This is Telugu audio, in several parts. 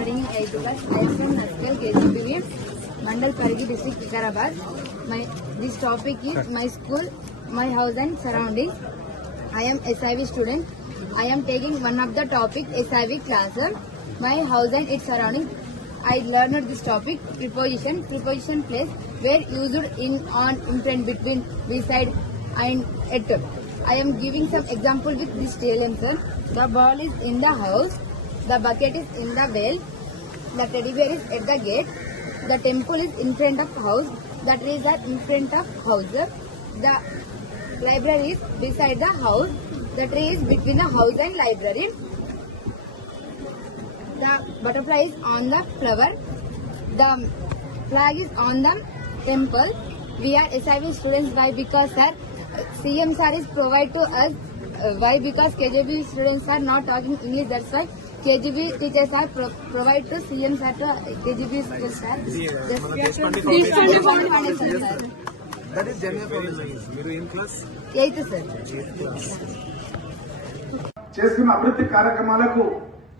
studying 8th class. I am from Naskal KGBV, Mandal Parigi district, Vikarabad. This topic is my school, my house and surroundings. I am SIV student. I am taking one of the topic SIV class. My house and its surroundings. I learned this topic preposition place where used in, on, in front, between, beside and at. I am giving some example with this TLM, sir. The ball is in the house. The bucket is in the well. The teddy bear is at the gate. The temple is in front of house. The trees are in front of house. The library is beside the house. The tree is between the house and library. The butterfly is on the flower. The flag is on the temple. We are SIV students. Why? Because sir, CM sir is provide to us. Why? Because KGB students are not talking English. That's why KGB teachers are provide to CM sir to KGB students sir. That is Jamiya Foundation. You're in class? 8th sir. చేస్తున్న అభివృద్ధి కార్యక్రమాలకు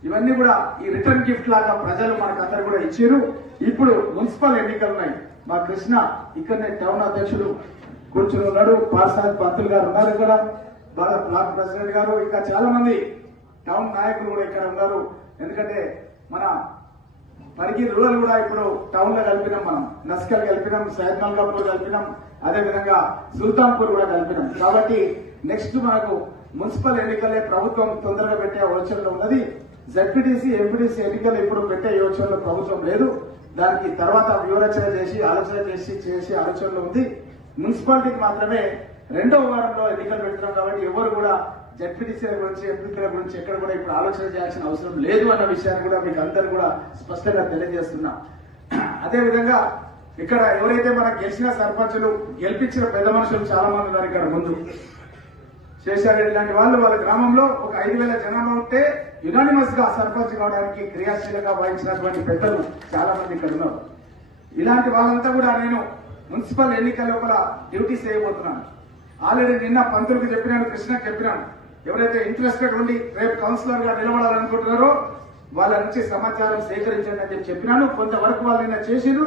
ఇవన్నీ కూడా ఈ రిటర్న్ గిఫ్ట్ లాగా ప్రజలు మనకు అందరు కూడా ఇచ్చారు. ఇప్పుడు మున్సిపల్ ఎన్నికలు ఉన్నాయి. మా కృష్ణ ఇక్కడనే టౌన్ అధ్యక్షుడు కూర్చుని ఉన్నాడు. పార్సాద్ పంతులు గారు ఉన్నారు ఇక్కడ, బ్లాక్ ప్రెసిడెంట్ గారు, ఇంకా చాలా మంది టౌన్ నాయకులు కూడా ఇక్కడ ఉన్నారు. ఎందుకంటే మన పరిగి రూరల్ కూడా ఇప్పుడు టౌన్ లో కలిపినాం, మనం నస్కల్ కలిపినాం, సైద్ మల్కాపూర్ కలిపినాం, అదేవిధంగా సుల్తాన్పూర్ కూడా కలిపినాం. కాబట్టి నెక్స్ట్ మనకు మున్సిపల్ ఎన్నికలే ప్రభుత్వం తొందరగా పెట్టే యోచనలో ఉన్నది. జెడ్పీటీసీ ఎంపీటీసీ ఎన్నికలు ఇప్పుడు పెట్టే యోచనలో ప్రభుత్వం లేదు. దానికి తర్వాత వ్యూహరచన చేసి ఆలోచన చేసి ఆలోచనలో ఉంది. మున్సిపాలిటీకి మాత్రమే 2వ వారంలో ఎన్నికలు పెడుతున్నాం. కాబట్టి ఎవరు కూడా జెడ్పీటీసీల గురించి ఎంపీల గురించి ఎక్కడ కూడా ఇప్పుడు ఆలోచన చేయాల్సిన అవసరం లేదు అన్న విషయాన్ని కూడా మీకు అందరూ కూడా స్పష్టంగా తెలియజేస్తున్నాం. అదేవిధంగా ఇక్కడ ఎవరైతే మనకు గెలిచిన సర్పంచులు, గెలిపించిన పెద్ద మనుషులు చాలా మంది ఉన్నారు. ఇక్కడ ముందు శేషారెడ్డి లాంటి వాళ్ళు వాళ్ళ గ్రామంలో ఒక 5,000 జనాభా ఉంటే యునానిమస్ గా సర్పంచ్ కావడానికి క్రియాశీలంగా వహించినటువంటి పెద్దలు చాలా మంది ఇక్కడ ఉన్నారు. ఇలాంటి వాళ్ళంతా కూడా నేను మున్సిపల్ ఎన్నికల లోపల డ్యూటీస్ చేయబోతున్నాను. ఆల్రెడీ నిన్న పంతులకు చెప్పినాను, కృష్ణకు చెప్పినాను. ఎవరైతే ఇంట్రెస్టెడ్ ఉండి రేపు కౌన్సిలర్ గా నిలబడాలనుకుంటున్నారో వాళ్ళ నుంచి సమాచారం సేకరించండి అని చెప్పినాను. కొంతవరకు వాళ్ళు నిన్న చేసిరు.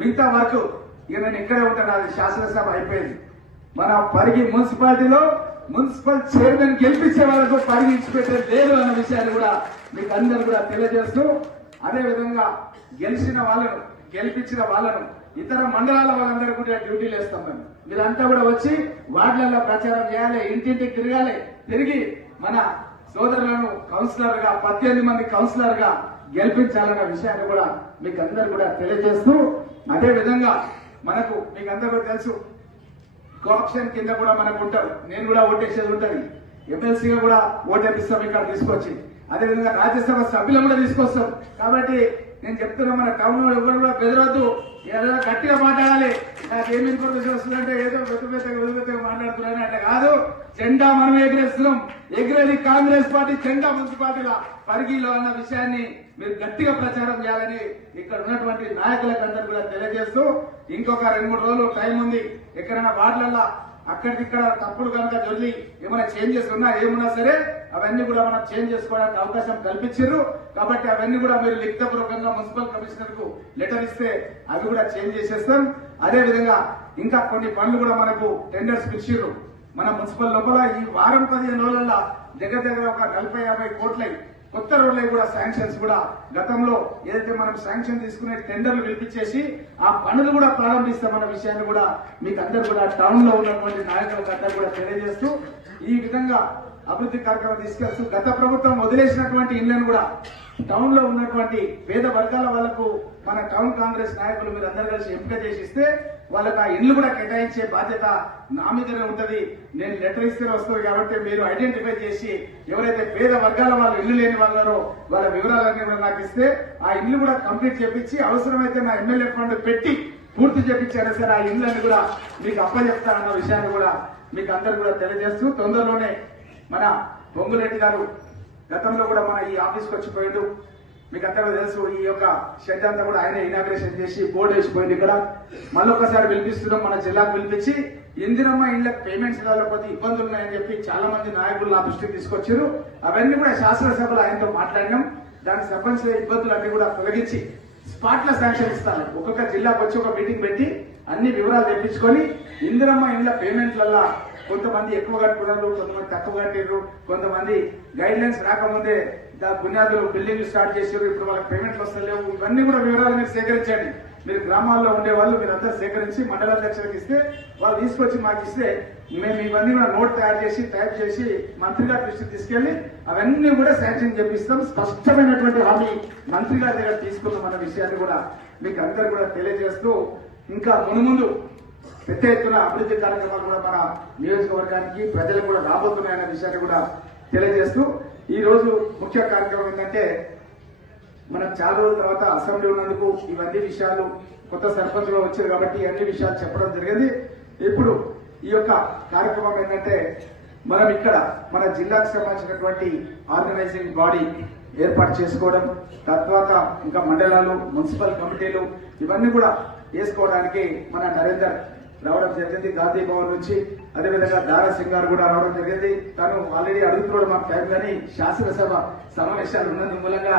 మిగతా వరకు ఇక నేను ఇక్కడే ఉంటాను. అది శాసనసభ అయిపోయింది. మన పరిగి మున్సిపాలిటీలో మున్సిపల్ చైర్మన్ గెలిపించే వాళ్ళకు పరిగి ఇచ్చిపెట్టేది లేదు అన్న విషయాన్ని కూడా మీకు అందరూ కూడా తెలియజేస్తూ, అదేవిధంగా గెలిచిన వాళ్ళను, గెలిపించిన వాళ్ళను ఇతర మండలాల వాళ్ళందరూ కూడా డ్యూటీలు వేస్తాం. మేము వీళ్ళంతా కూడా వచ్చి వార్డులలో ప్రచారం చేయాలి, ఇంటింటికి తిరిగి మన సోదరులను కౌన్సిలర్ గా 18 మంది కౌన్సిలర్ గా గెలిపించాలన్న విషయాన్ని కూడా మీకు అందరూ కూడా తెలియజేస్తూ, అదే విధంగా మనకు మీకు అందరూ కూడా తెలుసు కోఆప్షన్ కింద కూడా మనకు ఉంటారు. నేను కూడా ఓటేసేది ఉంటుంది. ఎమ్మెల్సీగా కూడా ఓటేపిస్తాం ఇక్కడ తీసుకొచ్చి, అదేవిధంగా రాజ్యసభ సభ్యులను కూడా తీసుకొస్తాం. కాబట్టి నేను చెప్తున్నా, మన టౌన్ లో ఎవరు కూడా బెదరవద్దు, ఏదైనా గట్టిగా మాట్లాడాలి. నాకేం ఇన్ఫర్మేషన్ వస్తుందంటే ఏదో వెతుపెత్తగా మాట్లాడుతున్నాను అంటే కాదు. జెండా మనం ఎగిరేస్తున్నాం. ఎగిరేది కాంగ్రెస్ పార్టీ జెండా మున్సిపాలిటీల పరిగిలో అన్న విషయాన్ని మీరు గట్టిగా ప్రచారం చేయాలని ఇక్కడ ఉన్నటువంటి నాయకులకు అందరూ కూడా తెలియజేస్తూ, ఇంకొక 2-3 రోజులు టైం ఉంది. ఎక్కడైనా వార్డులల్లో అక్కడికిక్కడ తప్పుడు కనుక జొల్లి ఏమైనా చేంజెస్ ఉన్నా ఏమున్నా సరే అవన్నీ కూడా మనం చేంజ్ చేసుకోవడానికి అవకాశం కల్పించారు. కాబట్టి అవన్నీ కూడా మీరు లిఖితపూర్వకంగా మున్సిపల్ కమిషనర్ కు లెటర్ ఇస్తే అవి కూడా చేంజ్ చేసేస్తాం. అదేవిధంగా ఇంకా కొన్ని పనులు కూడా మనకు టెండర్స్ పిలిచిర్రు. మన మున్సిపల్ లోపల ఈ వారం 15 రోజులలో దగ్గర ఒక 40-50 కోట్ల కొత్త రోడ్లై కూడా శాంక్షన్స్ కూడా గతంలో ఏదైతే మనం శాంక్షన్ తీసుకునే టెండర్లు పిలిపించేసి ఆ పనులు కూడా ప్రారంభిస్తామన్న విషయాన్ని కూడా మీకు అందరూ కూడా టౌన్ లో ఉన్నటువంటి నాయకులకు అందరూ కూడా తెలియజేస్తూ, ఈ విధంగా అభివృద్ధి కార్యక్రమం తీసుకెళ్తూ గత ప్రభుత్వం వదిలేసినటువంటి ఇళ్లను కూడా టౌన్ లో ఉన్నటువంటి పేద వర్గాల వాళ్లకు మన టౌన్ కాంగ్రెస్ నాయకులు మీరు అందరూ కలిసి ఎంపిక చేసి ఇస్తే వాళ్ళకి ఆ ఇల్లు కూడా కేటాయించే బాధ్యత నా మీదనే ఉంటది. నేను లెటర్ ఇస్తే వస్తుంది కాబట్టి మీరు ఐడెంటిఫై చేసి ఎవరైతే పేద వర్గాల వాళ్ళు ఇల్లు లేని వాళ్ళలో వాళ్ళ వివరాలన్నీ కూడా నాకు ఇస్తే ఆ ఇల్లు కూడా కంప్లీట్ చేపించి అవసరమైతే నా ఎమ్మెల్యే ఫండ్ పెట్టి పూర్తి చేపించారు సార్. ఆ ఇళ్ళని కూడా మీకు అప్పచెప్తానన్న విషయాన్ని కూడా మీకు అందరూ కూడా తెలియజేస్తూ, తొందరలోనే మన పొంగులేటి గారు గతంలో కూడా మన ఈ ఆఫీస్కి వచ్చిపోయాడు. మీకు అందరూ తెలుసు, ఈ యొక్క షెడ్ అంతా కూడా ఆయన ఇనాగ్రేషన్ చేసి బోర్డు వేసిపోయింది. ఇక్కడ మళ్ళొక్కసారి పిలిపిస్తున్నాం, మన జిల్లాకు పిలిపించి ఇందిరమ్మ ఇళ్లకు పేమెంట్స్ లేకపోతే ఇబ్బందులు ఉన్నాయని చెప్పి చాలా మంది నాయకులు నా దృష్టికి తీసుకొచ్చారు. అవన్నీ కూడా శాసనసభలో ఆయనతో మాట్లాడినాం. దానికి సంబంధించిన ఇబ్బందులు అన్ని కూడా తొలగించి స్పాట్ లో శాంక్షన్ ఇస్తాను. ఒక్కొక్క జిల్లాకు వచ్చి ఒక మీటింగ్ పెట్టి అన్ని వివరాలు తెప్పించుకొని ఇందిరమ్మ ఇండ్ల పేమెంట్లల్లో కొంతమంది ఎక్కువ కట్టుకున్నారు, కొంతమంది తక్కువ కట్టారు, కొంతమంది గైడ్ లైన్స్ రాకముందే బునియాదులు బిల్డింగ్లు స్టార్ట్ చేశారు, ఇప్పుడు వాళ్ళకి పేమెంట్లు వస్తలేవు. ఇవన్నీ కూడా వివరాలు మీరు సేకరించండి. మీరు గ్రామాల్లో ఉండే వాళ్ళు మీరంతా సేకరించి మండలాధ్యక్షులకు ఇస్తే వాళ్ళు తీసుకొచ్చి మాకు ఇస్తే మేము ఇవన్నీ కూడా నోట్ తయారు చేసి టైప్ చేసి మంత్రి గారి దృష్టికి తీసుకెళ్లి అవన్నీ కూడా శాంక్షన్ చేపిస్తాం. స్పష్టమైనటువంటి హామీ మంత్రి గారి దగ్గర తీసుకున్నాం అన్న విషయాన్ని కూడా మీకు అందరు కూడా తెలియజేస్తూ ఇంకా మునుముందు పెద్ద ఎత్తున అభివృద్ధి కార్యక్రమాలు కూడా మన నియోజకవర్గానికి ప్రజలకు కూడా రాబోతున్నాయన్న విషయాన్ని కూడా తెలియజేస్తూ ఈ రోజు ముఖ్య కార్యక్రమం ఏంటంటే మనం చాలా రోజుల తర్వాత అసెంబ్లీ ఉన్నందుకు ఇవన్నీ విషయాలు కొత్త సర్పంచ్గా వచ్చారు కాబట్టి అన్ని విషయాలు చెప్పడం జరిగింది. ఇప్పుడు ఈ యొక్క కార్యక్రమం ఏంటంటే మనం ఇక్కడ మన జిల్లాకు సంబంధించినటువంటి ఆర్గనైజింగ్ బాడీ ఏర్పాటు చేసుకోవడం, తర్వాత ఇంకా మండలాలు, మున్సిపల్ కమిటీలు ఇవన్నీ కూడా వేసుకోవడానికి మన నరేందర్ రావడం జరిగింది గాంధీ భవన్ నుంచి. అదేవిధంగా దారా సింగ్ గారు కూడా రావడం జరిగింది. తను ఆల్రెడీ అడుగుతున్నాడు మాకు టైం, కానీ శాసనసభ సమావేశాలు ఉన్నందు మూలంగా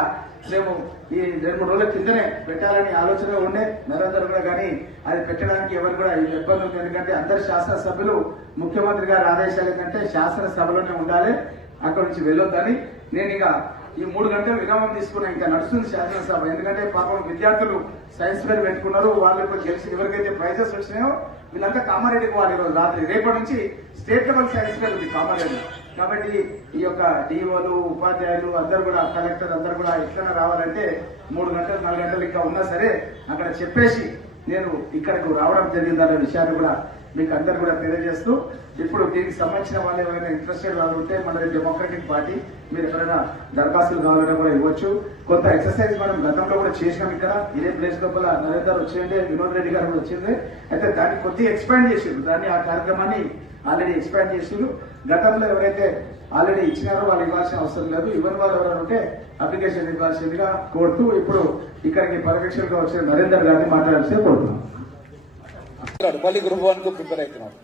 మేము ఈ 2-3 రోజుల కిందనే పెట్టాలని ఆలోచన ఉండే నరేందర్ కూడా, కానీ అది పెట్టడానికి ఎవరు కూడా ఇబ్బంది ఉంది. ఎందుకంటే అందరు శాసనసభ్యులు ముఖ్యమంత్రి గారి ఆదేశాలు ఏంటంటే శాసనసభలోనే ఉండాలి, అక్కడి నుంచి వెళ్ళొద్దని. నేను ఇక ఈ 3 గంటలు విరామం తీసుకున్నా, ఇంకా నడుస్తుంది శాసనసభ. ఎందుకంటే పాపం విద్యార్థులు సైన్స్ ఫేర్ పెట్టుకున్నారు, వాళ్ళు ఇప్పుడు గెలిచి ఎవరికైతే ప్రైజెస్ వచ్చినాయో వీళ్ళంతా కామారెడ్డికి వాళ్ళు ఈరోజు రాత్రి, రేపటి నుంచి స్టేట్ లెవెల్ సైన్స్ ఫేర్ ఉంది కామారెడ్డి. కాబట్టి ఈ యొక్క డిఓలు, ఉపాధ్యాయులు అందరూ కూడా, కలెక్టర్ అందరూ కూడా ఎట్లైనా రావాలంటే 3 గంటలు 4 గంటలు ఇంకా ఉన్నా సరే అక్కడ చెప్పేసి నేను ఇక్కడకు రావడం జరిగిందన్న విషయాన్ని కూడా మీకు అందరు కూడా తెలియజేస్తూ, ఇప్పుడు దీనికి సంబంధించిన వాళ్ళు ఎవరైనా ఇంట్రెస్టెడ్ వాళ్ళు ఉంటే మన డెమోక్రటిక్ పార్టీ మీరు ఎవరైనా దరఖాస్తులు కావాలన్నా కూడా ఇవ్వచ్చు. కొంత ఎక్సర్సైజ్ మనం గతంలో కూడా చేసినాం ఇక్కడ ఇదే ప్లేస్ లోపల. నరేందర్ వచ్చిండే, వినోద్ రెడ్డి గారు కూడా వచ్చింది. అయితే దాన్ని కొద్దిగా ఎక్స్పాండ్ చేసిండ్రు, దాన్ని ఆ కార్యక్రమాన్ని ఆల్రెడీ ఎక్స్పాండ్ చేసిండ్రు. గతంలో ఎవరైతే ఆల్రెడీ ఇచ్చినారో వాళ్ళు ఇవ్వాల్సిన అవసరం లేదు, ఇవ్వని వాళ్ళు ఎవరైనా ఉంటే అప్లికేషన్ ఇవ్వాల్సిందిగా కోరుతూ ఇప్పుడు ఇక్కడికి పర్యవేక్షకులుగా వచ్చిన నరేందర్ గారిని మాట్లాడాల్సి కోరుతున్నాం. మళ్ళీ గ్రూప్ 1 కు ప్రిపేర్ అవుతున్నాడు.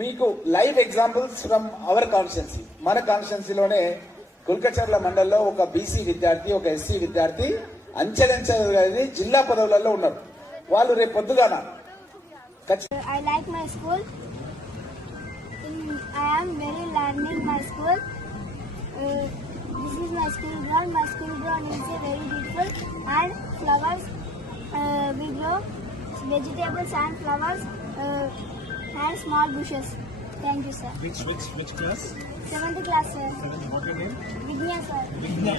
మీకు live examples from our constituency. మన కాన్స్టిట్యున్సీలోనే కుల్కచర్ల మండలంలో ఒక బీసీ విద్యార్థి, ఒక ఎస్సీ విద్యార్థి అంచెలంచెలుగా జిల్లా పదవులలో ఉన్నారు. వాళ్ళు రేపు పొద్దుగాన I like my school. I am very learning my school. This is my school ground. My school ground is very beautiful and flowers. We grow vegetables and flowers and small bushes. Thank you, sir. which class? 7th class, sir. What your name? Vignya, sir. Vigna.